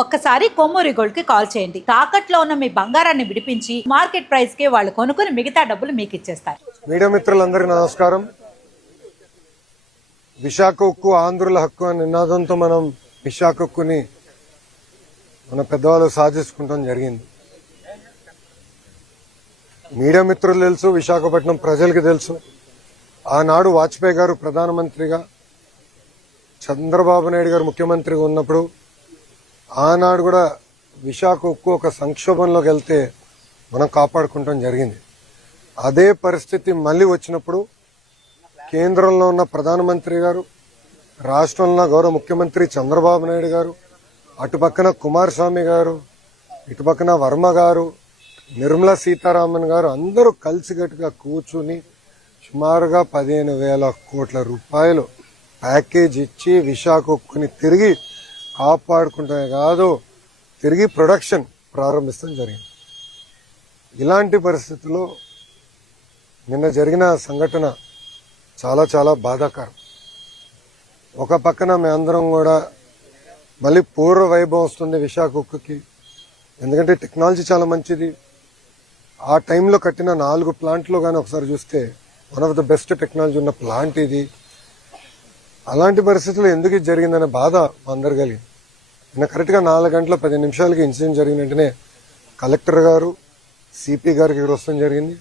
ఒక్కసారి కొమ్మూరి గోల్డ్ కి కాల్ చేయండి. తాకట్లో ఉన్న మీ బంగారాన్ని విడిపించి మార్కెట్ ప్రైస్ కి వాళ్ళు కొనుక్కుని మిగతా డబ్బులు మీకు ఇచ్చేస్తారు. మీడియా మిత్రులందరికీ నమస్కారం. విశాఖ ఉక్కు ఆంధ్రుల హక్కు అనే నినాదంతో మనం విశాఖ ఉక్కుని మన పెద్దవాళ్ళు సాధించుకుంటాం జరిగింది. మీడియా మిత్రులు తెలుసు, విశాఖపట్నం ప్రజలకి తెలుసు. ఆనాడు వాజ్పేయి గారు ప్రధానమంత్రిగా, చంద్రబాబు నాయుడు గారు ముఖ్యమంత్రిగా ఉన్నప్పుడు ఆనాడు కూడా విశాఖ ఉక్కు ఒక సంక్షోభంలోకి వెళ్తే మనం కాపాడుకుంటాం జరిగింది. అదే పరిస్థితి మళ్ళీ వచ్చినప్పుడు కేంద్రంలో ఉన్న ప్రధానమంత్రి గారు, రాష్ట్రంలో గౌరవ ముఖ్యమంత్రి చంద్రబాబు నాయుడు గారు, అటుపక్కన కుమారస్వామి గారు, ఇటుపక్కన వర్మ గారు, నిర్మలా సీతారామన్ గారు అందరూ కలిసికట్టుగా కూర్చుని సుమారుగా 15,000 కోట్ల రూపాయలు ప్యాకేజ్ ఇచ్చి విశాఖ ఉక్కుని తిరిగి కాపాడుకుంటమే కాదు, తిరిగి ప్రొడక్షన్ ప్రారంభిస్తాం జరిగింది. ఇలాంటి పరిస్థితుల్లో నిన్న జరిగిన సంఘటన చాలా చాలా బాధాకరం. ఒక పక్కన మేమందరం కూడా మళ్ళీ పూర్వ వైభవం వస్తుంది విశాఖ ఉక్కుకి. ఎందుకంటే టెక్నాలజీ చాలా మంచిది. ఆ టైంలో కట్టిన 4 ప్లాంట్లో కానీ ఒకసారి చూస్తే one of the best technology ఉన్న ప్లాంట్ ఇది. అలాంటి పరిస్థితుల్లో ఎందుకు ఇది జరిగిందనే బాధ అందరు కలిగింది. నిన్న కరెక్ట్గా 4 గంటల 10 నిమిషాలకి ఇన్సిడెంట్ జరిగిన వెంటనే కలెక్టర్ గారు, సిపి గారికి ఇక్కడ వస్తాం జరిగింది.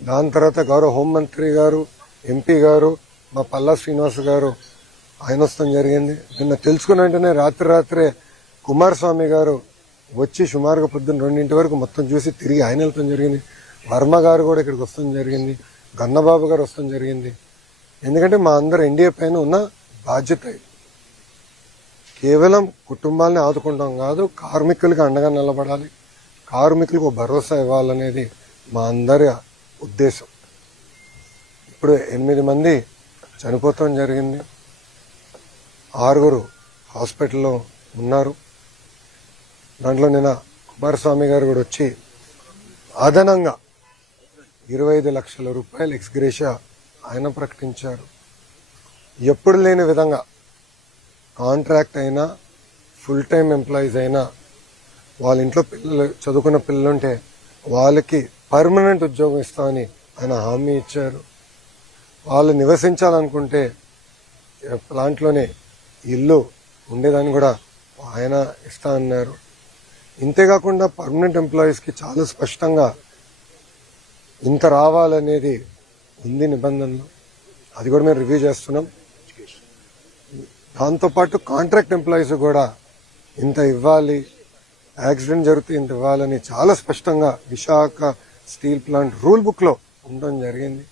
దాని తర్వాత గౌరవ హోంమంత్రి గారు, ఎంపీ గారు, మా పల్లా శ్రీనివాస్ గారు ఆయన వస్తాం జరిగింది. నిన్న తెలుసుకున్న వెంటనే రాత్రే కుమారస్వామి గారు వచ్చి సుమారుగా పొద్దున్న 2 వరకు మొత్తం చూసి తిరిగి ఆయన వెళ్తాం జరిగింది. వర్మ గారు కూడా ఇక్కడికి వస్తాం జరిగింది. గన్నబాబు గారు వస్తాం జరిగింది. ఎందుకంటే మా అందరు ఎన్డీఏ పైన ఉన్న బాధ్యత కేవలం కుటుంబాలని ఆదుకుంటాం కాదు, కార్మికులకి అండగా నిలబడాలి, కార్మికులకు భరోసా ఇవ్వాలనేది మా అందరి ఉద్దేశం. ఇప్పుడు 8 మంది చనిపోతాం జరిగింది, 6 హాస్పిటల్లో ఉన్నారు. దాంట్లో నిన్న కుమారస్వామి గారు కూడా వచ్చి అదనంగా 25 లక్షల రూపాయలు ఎక్స్గ్రేషియా ఆయన ప్రకటించారు. ఎప్పుడు లేని విధంగా కాంట్రాక్ట్ అయినా, ఫుల్ టైం ఎంప్లాయీస్ అయినా, వాళ్ళ ఇంట్లో పిల్లలు చదువుకున్న పిల్లలుంటే వాళ్ళకి పర్మనెంట్ ఉద్యోగం ఇస్తామని ఆయన హామీ ఇచ్చారు. వాళ్ళు నివసించాలనుకుంటే ప్లాంట్లోనే ఇల్లు ఉండేదాన్ని కూడా ఆయన ఇస్తా అన్నారు. ఇంతేకాకుండా పర్మనెంట్ ఎంప్లాయీస్కి చాలా స్పష్టంగా ఇంత రావాలనేది ఉంది నిబంధనలు. అది కూడా మేము రివ్యూ చేస్తున్నాం. దాంతోపాటు కాంట్రాక్ట్ ఎంప్లాయీస్ కూడా ఇంత ఇవ్వాలి, యాక్సిడెంట్ జరిగితే ఇంత ఇవ్వాలని చాలా స్పష్టంగా విశాఖ స్టీల్ ప్లాంట్ రూల్ బుక్లో ఉండడం జరిగింది.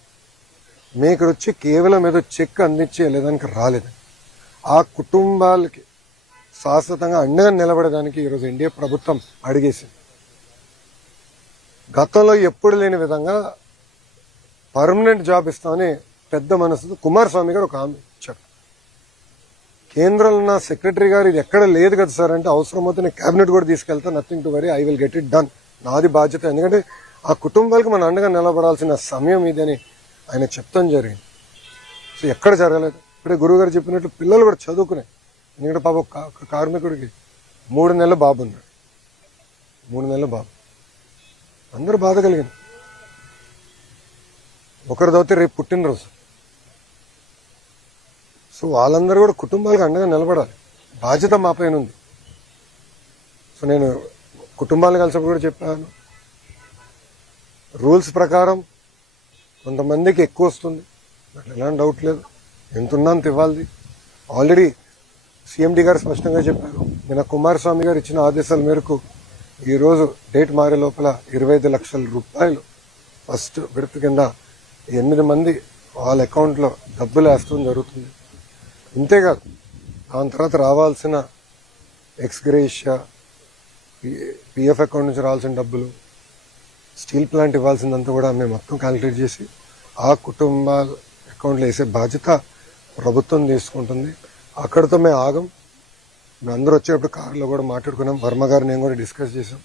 మేము ఇక్కడ వచ్చి కేవలం ఏదో చెక్ అందించి వెళ్ళేదానికి రాలేదు. ఆ కుటుంబాలకి శాశ్వతంగా అండగా నిలబడడానికి ఈరోజు ఎన్డీఏ ప్రభుత్వం అడిగేసింది. గతంలో ఎప్పుడు లేని విధంగా పర్మనెంట్ జాబ్ ఇస్తామని పెద్ద మనసుతో కుమారస్వామి గారు ఒక హామీ ఇచ్చారు. కేంద్రంలో ఉన్న సెక్రటరీ గారు ఇది ఎక్కడ లేదు కదా సార్ అంటే, అవసరమైతే నేను క్యాబినెట్ కూడా తీసుకెళ్తా, nothing to worry, I will get it done, నాది బాధ్యత. ఎందుకంటే ఆ కుటుంబాలకు మన అండగా నిలబడాల్సిన సమయం ఇదని ఆయన చెప్తాం జరిగింది. సో ఎక్కడ జరగలేదు. ఇప్పుడే గురువు గారు చెప్పినట్లు పిల్లలు కూడా చదువుకునే. ఎందుకంటే పాప కార్మికుడికి 3 నెలల బాబు ఉన్నాడు. 3 నెలల బాబు, అందరూ బాధ కలిగింది. ఒకరు చదివితే రేపు పుట్టినరోజు. సో వాళ్ళందరూ కూడా కుటుంబాలకు అండగా నిలబడాలి, బాధ్యత మా పైన ఉంది. సో నేను కుటుంబాలను కలిసినప్పుడు కూడా చెప్పాను, రూల్స్ ప్రకారం కొంతమందికి ఎక్కువ వస్తుంది, నాకు ఎలాంటి డౌట్ లేదు, ఎంత ఉన్నా అంత ఇవ్వాలి. ఆల్రెడీ సీఎండీ గారు స్పష్టంగా చెప్పారు. నిన్న కుమారస్వామి గారు ఇచ్చిన ఆదేశాల మేరకు ఈరోజు డేట్ మారే లోపల 25 లక్షల రూపాయలు ఫస్ట్ విడత కింద 8 మంది వాళ్ళ అకౌంట్లో డబ్బులు వేస్తడం జరుగుతుంది. ఇంతేకాదు దాని తర్వాత రావాల్సిన ఎక్స్గ్రేషియా, పిఎఫ్ అకౌంట్ నుంచి రావాల్సిన డబ్బులు, స్టీల్ ప్లాంట్ ఇవ్వాల్సిందంతా కూడా మేము మొత్తం క్యాలిక్యులేట్ చేసి ఆ కుటుంబాల అకౌంట్లో వేసే బాధ్యత ప్రభుత్వం తీసుకుంటుంది. అక్కడితో మేము ఆగం. మేము అందరూ వచ్చేటప్పుడు కారులో కూడా మాట్లాడుకున్నాం. వర్మ గారు నేను కూడా డిస్కస్ చేసాం.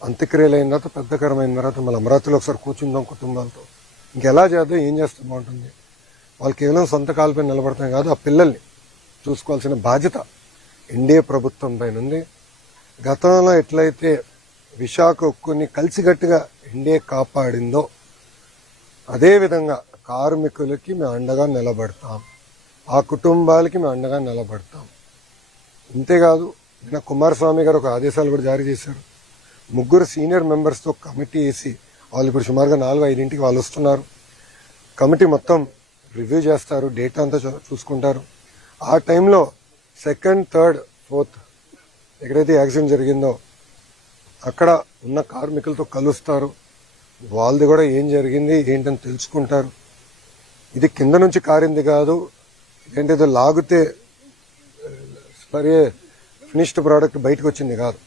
అంత్యక్రియలు అయిన తర్వాత, పెద్దకరమైన తర్వాత మళ్ళీ అమరావతిలో ఒకసారి కూర్చుందాం కుటుంబాలతో. ఇంకెలా చేద్దాం, ఏం చేస్తే బాగుంటుంది. వాళ్ళు కేవలం సొంత కాళ్ళపై నిలబడతాం కాదు, ఆ పిల్లల్ని చూసుకోవాల్సిన బాధ్యత ఎన్డీఏ ప్రభుత్వం పైన ఉంది. గతంలో ఎట్లయితే విశాఖ ఉక్కుని కలిసికట్టుగా ఎన్డీఏ కాపాడిందో అదేవిధంగా కార్మికులకి మేము అండగా నిలబడతాం, ఆ కుటుంబాలకి మేము అండగా నిలబడతాం. ఇంతేకాదు నిన్న కుమారస్వామి గారు ఒక ఆదేశాలు కూడా జారీ చేశారు. 3 సీనియర్ మెంబర్స్తో కమిటీ వేసి వాళ్ళు ఇప్పుడు సుమారుగా 4-5 వాళ్ళు వస్తున్నారు. కమిటీ మొత్తం రివ్యూ చేస్తారు, డేటా అంతా చూసుకుంటారు. ఆ టైంలో 2nd, 3rd, 4th ఎక్కడైతే యాక్సిడెంట్ జరిగిందో అక్కడ ఉన్న కార్మికులతో కలుస్తారు. వాళ్ళది కూడా ఏం జరిగింది ఏంటని తెలుసుకుంటారు. ఇది కింద నుంచి కారింది కాదు, ఏంటేదో లాగితే ఫినిష్డ్ ప్రోడక్ట్ బయటకు వచ్చింది కాదు,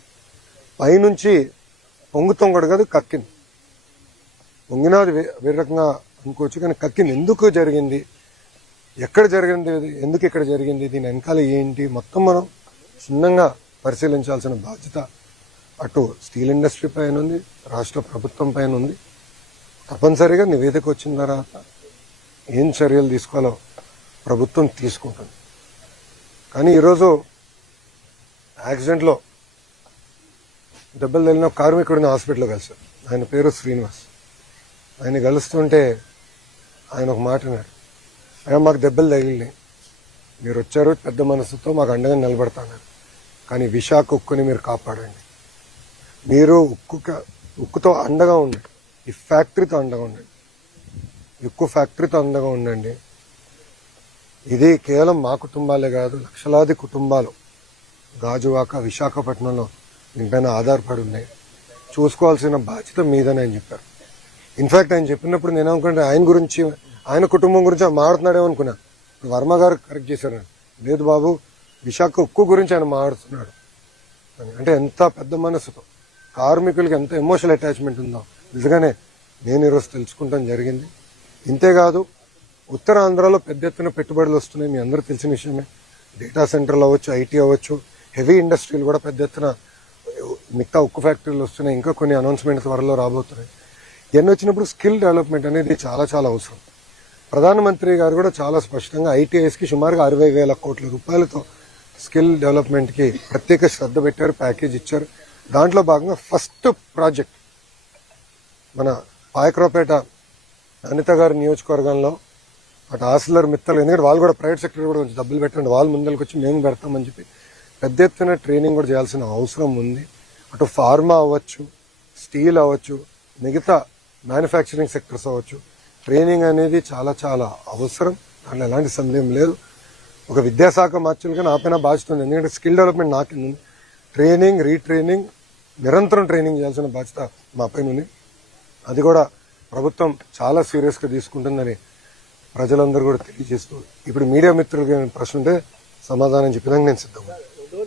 పైనుంచి పొంగుతాం కూడా కాదు, కక్కింది. పొంగినది వేరే రకంగా అనుకోవచ్చు, కానీ కక్కింది. ఎందుకు జరిగింది, ఎక్కడ జరిగింది, ఎందుకు ఇక్కడ జరిగింది, దీని వెనకాల ఏంటి మొత్తం మనం క్షుణ్ణంగా పరిశీలించాల్సిన బాధ్యత అటు స్టీల్ ఇండస్ట్రీ పైన ఉంది, రాష్ట్ర ప్రభుత్వం పైన ఉంది. తప్పనిసరిగా నివేదిక వచ్చిన తర్వాత ఏం చర్యలు తీసుకోవాలో ప్రభుత్వం తీసుకుంటుంది. కానీ ఈరోజు యాక్సిడెంట్లో దెబ్బలు తగిలిన కార్మికుడిని హాస్పిటల్లో కలిశారు. ఆయన పేరు శ్రీనివాస్. ఆయన కలుస్తుంటే ఆయన ఒక మాట అన్నాడు, అయ్యా మాకు దెబ్బలు తగిలినాయి, మీరు వచ్చారు పెద్ద మనసుతో మాకు అండగా నిలబడతాన్నారు, కానీ విశాఖ ఉక్కుని మీరు కాపాడండి, మీరు ఉక్కుతో అండగా ఉండండి, ఈ ఫ్యాక్టరీతో అండగా ఉండండి, ఉక్కు ఫ్యాక్టరీతో అండగా ఉండండి. ఇది కేవలం మా కుటుంబాలే కాదు, లక్షలాది కుటుంబాలు గాజువాక విశాఖపట్నంలో దీనిపైన ఆధారపడి ఉన్నాయి. చూసుకోవాల్సిన బాధ్యత మీదని ఆయన చెప్పారు. ఇన్ఫాక్ట్ ఆయన చెప్పినప్పుడు నేను అనుకుంటే ఆయన గురించి, ఆయన కుటుంబం గురించి మాట్లాడుతున్నాడేమో అనుకున్నా. వర్మ గారు కరెక్ట్ చేశారు, లేదు బాబు విశాఖ ఉక్కు గురించి ఆయన మాట్లాడుతున్నాడు అని. అంటే ఎంత పెద్ద మనసుతో కార్మికులకి ఎంత ఎమోషనల్ అటాచ్మెంట్ ఉందో నిజంగానే నేను ఈరోజు తెలుసుకుంటాం జరిగింది. ఇంతేకాదు ఉత్తరాంధ్రలో పెద్ద ఎత్తున పెట్టుబడులు వస్తున్నాయి, మీ అందరూ తెలిసిన విషయమే. డేటా సెంటర్లు అవ్వచ్చు, ఐటీ అవ్వచ్చు, హెవీ ఇండస్ట్రీలు కూడా పెద్ద ఎత్తున మిగతా ఉక్కు ఫ్యాక్టరీలు వస్తున్నాయి. ఇంకా కొన్ని అనౌన్స్మెంట్స్ త్వరలో రాబోతున్నాయి. ఇవన్నీ వచ్చినప్పుడు స్కిల్ డెవలప్మెంట్ అనేది చాలా చాలా అవసరం. ప్రధానమంత్రి గారు కూడా చాలా స్పష్టంగా ఐటీఐస్కి సుమారుగా 60,000 కోట్ల రూపాయలతో స్కిల్ డెవలప్మెంట్కి ప్రత్యేక శ్రద్ధ పెట్టారు, ప్యాకేజ్ ఇచ్చారు. దాంట్లో భాగంగా ఫస్ట్ ప్రాజెక్ట్ మన పాయకరావుపేట అనిత గారి నియోజకవర్గంలో అటు ఆసిలర్ మిత్తలు, ఎందుకంటే వాళ్ళు కూడా ప్రైవేట్ సెక్టర్ కూడా కొంచెం డబ్బులు పెట్టండి, వాళ్ళు ముందరికి వచ్చి మేము పెడతామని చెప్పి పెద్ద ఎత్తున ట్రైనింగ్ కూడా చేయాల్సిన అవసరం ఉంది. అటు ఫార్మా అవ్వచ్చు, స్టీల్ అవ్వచ్చు, మిగతా మ్యానుఫ్యాక్చరింగ్ సెక్టర్స్ అవ్వచ్చు, ట్రైనింగ్ అనేది చాలా చాలా అవసరం. దాంట్లో ఎలాంటి సందేహం లేదు. ఒక విద్యాశాఖ మార్చులుగా నా పైన బాధ్యత ఉంది, ఎందుకంటే స్కిల్ డెవలప్మెంట్ నా కింద ఉంది. ట్రైనింగ్, రీట్రైనింగ్, నిరంతరం ట్రైనింగ్ చేయాల్సిన బాధ్యత మా పైన ఉంది. అది కూడా ప్రభుత్వం చాలా సీరియస్గా తీసుకుంటుందని ప్రజలందరూ కూడా తెలియజేస్తూ, ఇప్పుడు మీడియా మిత్రులకి ప్రశ్న ఉంటే సమాధానం చెప్పడానికి నేను సిద్ధంగా.